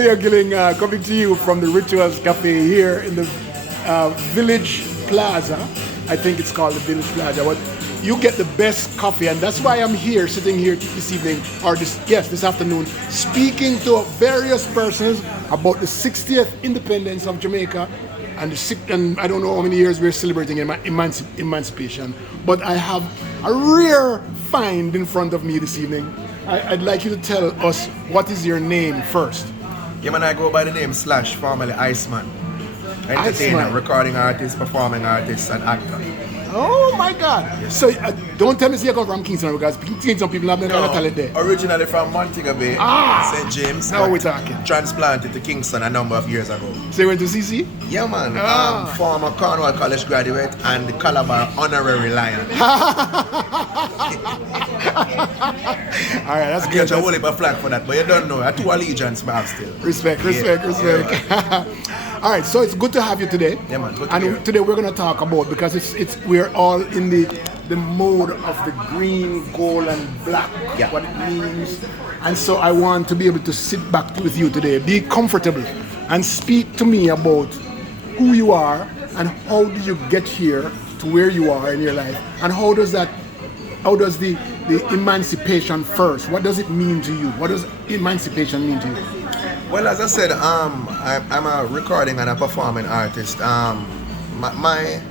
Gilling, coming to you from the Rituals Cafe here in the Village Plaza. I think it's called the Village Plaza. But you get the best coffee, and that's why I'm here, sitting here this evening, or this afternoon, speaking to various persons about the 60th independence of Jamaica and I don't know how many years we're celebrating emancipation. But I have a rare find in front of me this evening. I'd like you to tell us what is your name first. Yeah, man, I go by the name Slash, formerly Iceman. Entertainer, Iceman. Recording artist, performing artist, and actor. Oh my God! Yes. So don't tell me you come from Kingston, because Kingston people have no kind of talent there. Originally from Montego Bay, St. James. Now we're talking. Transplanted to Kingston a number of years ago. So you went to CC? Yeah, man. Former Cornwall College graduate and the Calabar Honorary Lion. Alright, that's I good. I hold up a flag for that, but you don't know. I two allegiance, but still. Respect. Yeah. All right, so it's good to have you today. Yeah, man. Good to and hear. today we're gonna talk about, because we're all in the mode of the green, gold, and black. Yeah. What it means, and so I want to be able to sit back with you today, be comfortable, and speak to me about who you are and how did you get here to where you are in your life, and how does the emancipation first, what does it mean to you? What does emancipation mean to you? Well, as I said, I'm a recording and a performing artist. My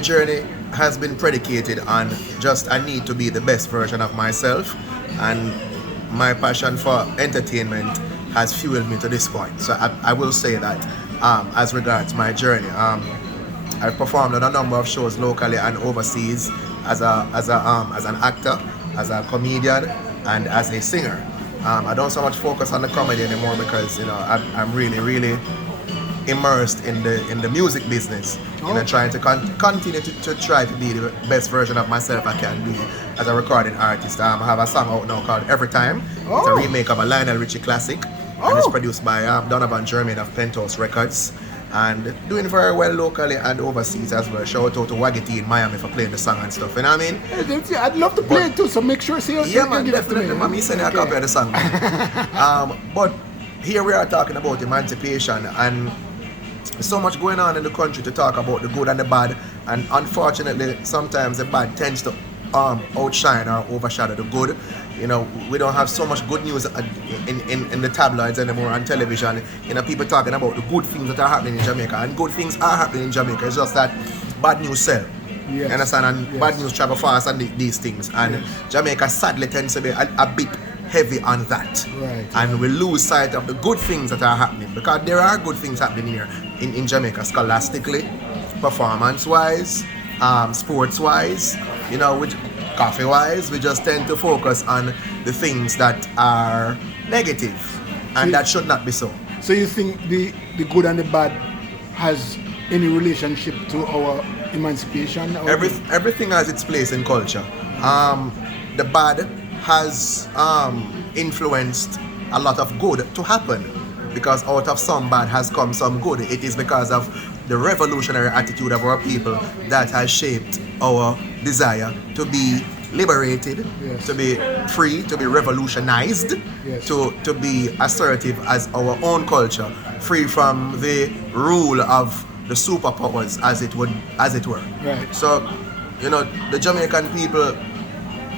journey has been predicated on just a need to be the best version of myself, and my passion for entertainment has fueled me to this point. So I will say that as regards my journey, I performed on a number of shows locally and overseas as an actor, as a comedian, and as a singer. I don't so much focus on the comedy anymore because I'm really immersed in the music business, trying to continue to try to be the best version of myself I can be as a recording artist. I have a song out now called Every Time. It's a remake of a Lionel Richie classic, and it's produced by Donovan Jermaine of Penthouse Records, and doing very well locally and overseas as well. Shout out to Waggity in Miami for playing the song and stuff, you know what I mean? I'd love to play it too, so make sure yeah, man, definitely. Mommy send a copy of the song. But here we are talking about emancipation, and there's so much going on in the country to talk about the good and the bad, and unfortunately sometimes the bad tends to outshine or overshadow the good. We don't have so much good news in the tabloids anymore, on television. People talking about the good things that are happening in Jamaica, and good things are happening in Jamaica. It's just that bad news sell. Yes. You understand? And Yes. bad news travel fast, and these things. And Jamaica sadly tends to be a bit heavy on that. Right. And we lose sight of the good things that are happening, because there are good things happening here in Jamaica, scholastically, performance-wise, sports-wise, with coffee-wise. We just tend to focus on the things that are negative, and that should not be so. So you think the good and the bad has any relationship to our emancipation? Or Everything has its place in culture. The bad has influenced a lot of good to happen, because out of some bad has come some good. It is because of the revolutionary attitude of our people that has shaped our desire to be liberated, yes, to be free, to be revolutionized, yes, to be assertive as our own culture, free from the rule of the superpowers, as it were. Right. So, the Jamaican people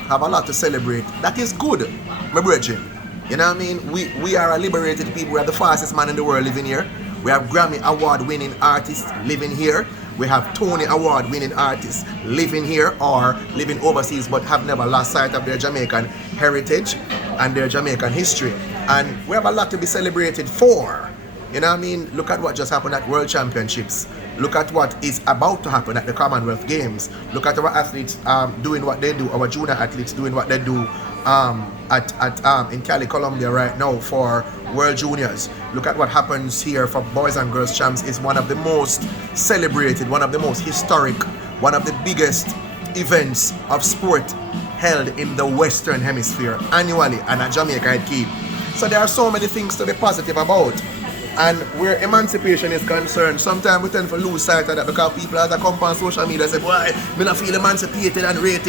have a lot to celebrate. That is good, my brethren. You know what I mean? We are a liberated people. We are the fastest man in the world living here. We have Grammy award-winning artists living here. We have Tony award-winning artists living here or living overseas, but have never lost sight of their Jamaican heritage and their Jamaican history. And we have a lot to be celebrated for. You know what I mean? Look at what just happened at World Championships. Look at what is about to happen at the Commonwealth Games. Look at our athletes doing what they do, our junior athletes doing what they do in Cali, Colombia right now for World Juniors. Look at what happens here for Boys and Girls Champs. Is one of the most celebrated, one of the most historic, one of the biggest events of sport held in the Western Hemisphere annually, and at Jamaica it keep. So there are so many things to be positive about. And where emancipation is concerned, sometimes we tend to lose sight of that, because people as they come on social media say, "Why me not feel emancipated and rate.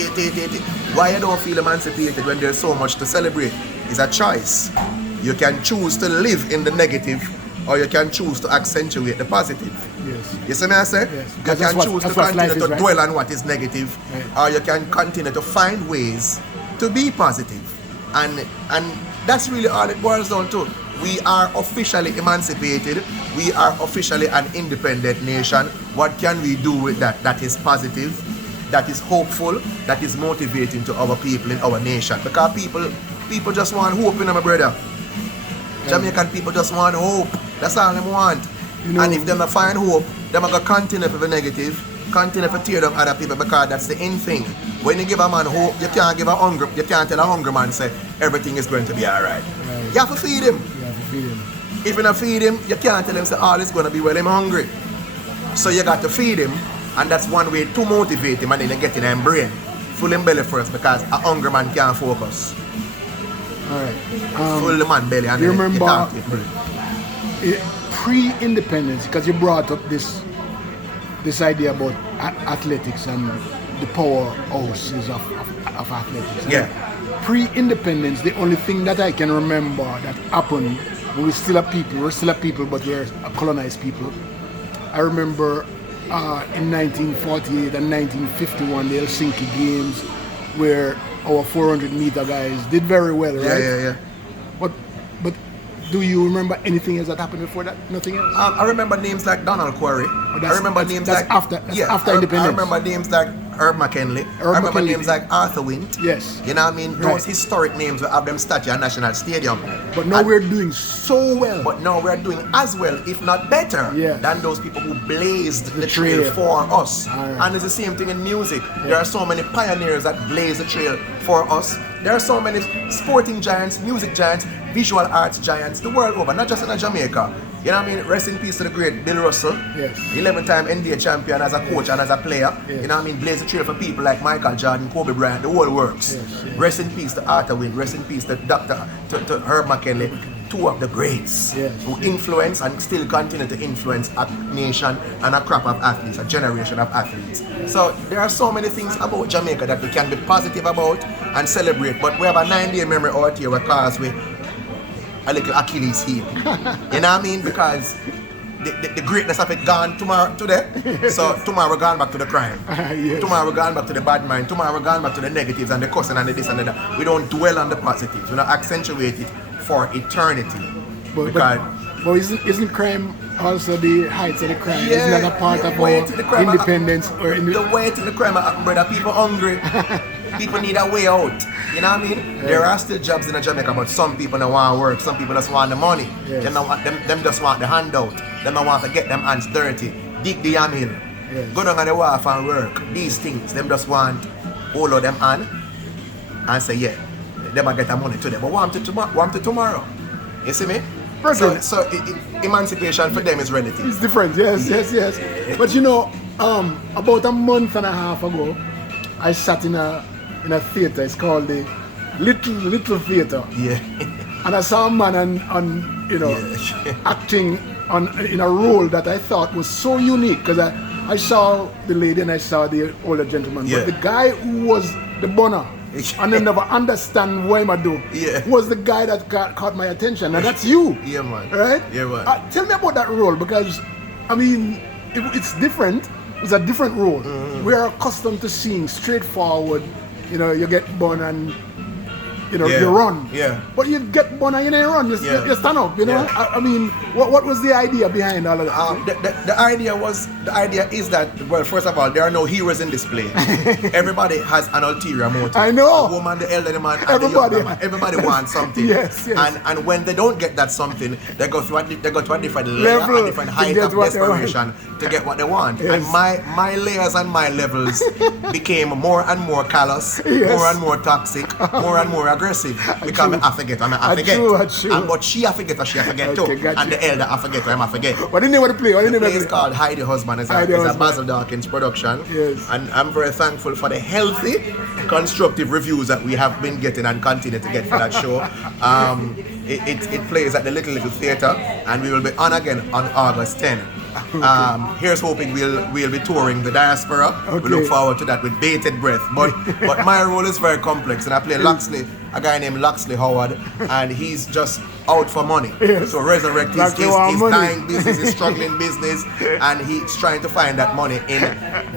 Why you don't feel emancipated when there's so much to celebrate? It's a choice. You can choose to live in the negative, or you can choose to accentuate the positive. Yes. You see me I say? Yes. You can choose to continue to right? dwell on what is negative, right. or you can continue to find ways to be positive. And that's really all it boils down to. We are officially emancipated. We are officially an independent nation. What can we do with that? That is positive, that is hopeful, that is motivating to our people in our nation. Because people just want hope, you know, my brother. Jamaican people just want hope. That's all they want. You know, and if they don't find hope, they're going to continue with the negative, continue to tear down other people, because that's the in thing. When you give a man hope, you can't tell a hungry man say everything is going to be alright. Right. You have to feed him. If you don't feed him, you can't tell him say all is going to be well, I'm hungry. So you got to feed him, and that's one way to motivate him, and then you get in his brain. Full him belly first, because a hungry man can't focus. Alright. Full the man belly, and you then remember you talk to him. Pre-independence, because you brought up this idea about athletics and the powerhouses of athletics. Yeah. Pre-independence, the only thing that I can remember that happened when we're still a people, but we're a colonized people. I remember in 1948 and 1951, the Helsinki Games, where our 400-meter guys did very well, right? Yeah. But do you remember anything else that happened before that? Nothing else? I remember names like Donald Quarry. I remember names like after independence. I remember names like Herb McKinley. I remember names like Arthur Wint. Yes. You know what I mean? Those historic names will have them statue at National Stadium. But now we're doing so well. But now we're doing as well, if not better, than those people who blazed the trail for us. Right. And it's the same thing in music. Yeah. There are so many pioneers that blaze the trail for us. There are so many sporting giants, music giants, visual arts giants the world over, not just in Jamaica. You know what I mean? Rest in peace to the great Bill Russell, 11-time NBA champion as a coach and as a player. You know what I mean? Blaze the trail for people like Michael Jordan, Kobe Bryant, the whole works. Rest in peace to Arthur Wint, rest in peace to to Herb McKinley, two of the greats who influence and still continue to influence a nation and a crop of athletes, a generation of athletes. So there are so many things about Jamaica that we can be positive about and celebrate, but we have a 9-day memory out here because we a little Achilles heel. You know what I mean? Because the greatness of it gone today. So tomorrow we're going back to the crime. Tomorrow we're going back to the bad mind. Tomorrow we're going back to the negatives and the cussing and the this and the that. We don't dwell on the positives. We don't accentuate it for eternity. But isn't crime also the heights of the crime? Isn't that a part of our independence? The way to the crime, brother, people hungry. People need a way out. You know what I mean? There are still jobs in Jamaica, but some people don't want to work. Some people just want the money. Them just want the handout. Them don't want to get them hands dirty. Dig the yam hill. Go down on the wharf and work. These things, them just want all of them hand and say, yeah, them will get the money today. But want to tomorrow. You see me? So emancipation for them is relative. It's different, yes. But you know, about a month and a half ago, I sat in a theater. It's called the Little Theater. Yeah. And I saw a man acting in a role that I thought was so unique, because I saw the lady and I saw the older gentleman. But the guy who was the boner and I never understand why I do was the guy that caught my attention. And that's you. Yeah, man. Right? Yeah, man. Tell me about that role, because I mean, it's different. It's a different role. We are accustomed to seeing straightforward, you get born and you run. Yeah. But you get born and you don't run. You stand up. I mean, what was the idea behind all of that? The idea is that, well, first of all, there are no heroes in this play. Everybody has an ulterior motive. I know. The woman, the elderly man, and the younger man. Everybody wants something. Yes. And when they don't get that something, they go to a different level, a different height of desperation to get what they want. Yes. And my layers and my levels became more and more callous, more and more toxic, more and more aggressive. Because I forget. But she I forget too. And the elder I forget. What did they want to play? The play is called Hide the Husband. It's a Basil Dawkins production. Yes. And I'm very thankful for the healthy, constructive reviews that we have been getting and continue to get for that show. It plays at the Little Theater, and we will be on again on August 10. Here's hoping we'll be touring the diaspora. We look forward to that with bated breath. But my role is very complex, and I play Loxley, a guy named Loxley Howard, and he's just out for money. Yes. So resurrect his Like they want money. dying business, his struggling business, and he's trying to find that money in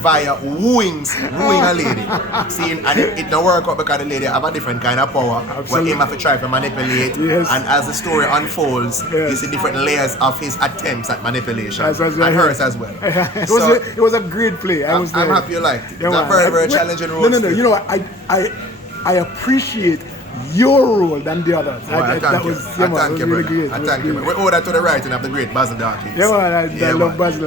via wooing a lady. Seeing, and it don't work out because the lady have a different kind of power. Where him have to try to manipulate. Yes. And as the story unfolds, you see different layers of his attempts at manipulation. That's and hers as well. It was a great play. I'm happy you liked it. It's a very, very challenging role. No. You know what? I appreciate your role than the others. I thank you. Thank you. We owe that to the writing of the great Basil Dawkins. Yeah, man. I love Basil.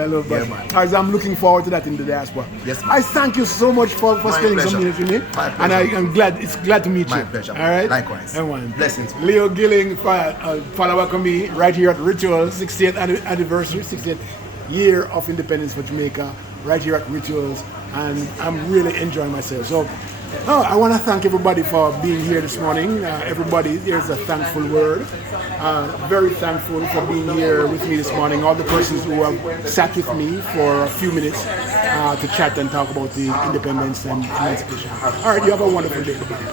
As I'm looking forward to that in the diaspora. Yes, man. I thank you so much for spending some minutes with me. My pleasure. And I'm glad to meet you. My pleasure. All right? Likewise. Yeah, man. Blessings. Leo Gilling, follow me right here at Rituals, 60th anniversary, 60th year of independence for Jamaica, right here at Rituals. And I'm really enjoying myself. So, I want to thank everybody for being here this morning. Everybody, here's a thankful word. Very thankful for being here with me this morning. All the persons who have sat with me for a few minutes to chat and talk about the independence and emancipation. All right, you have a wonderful day.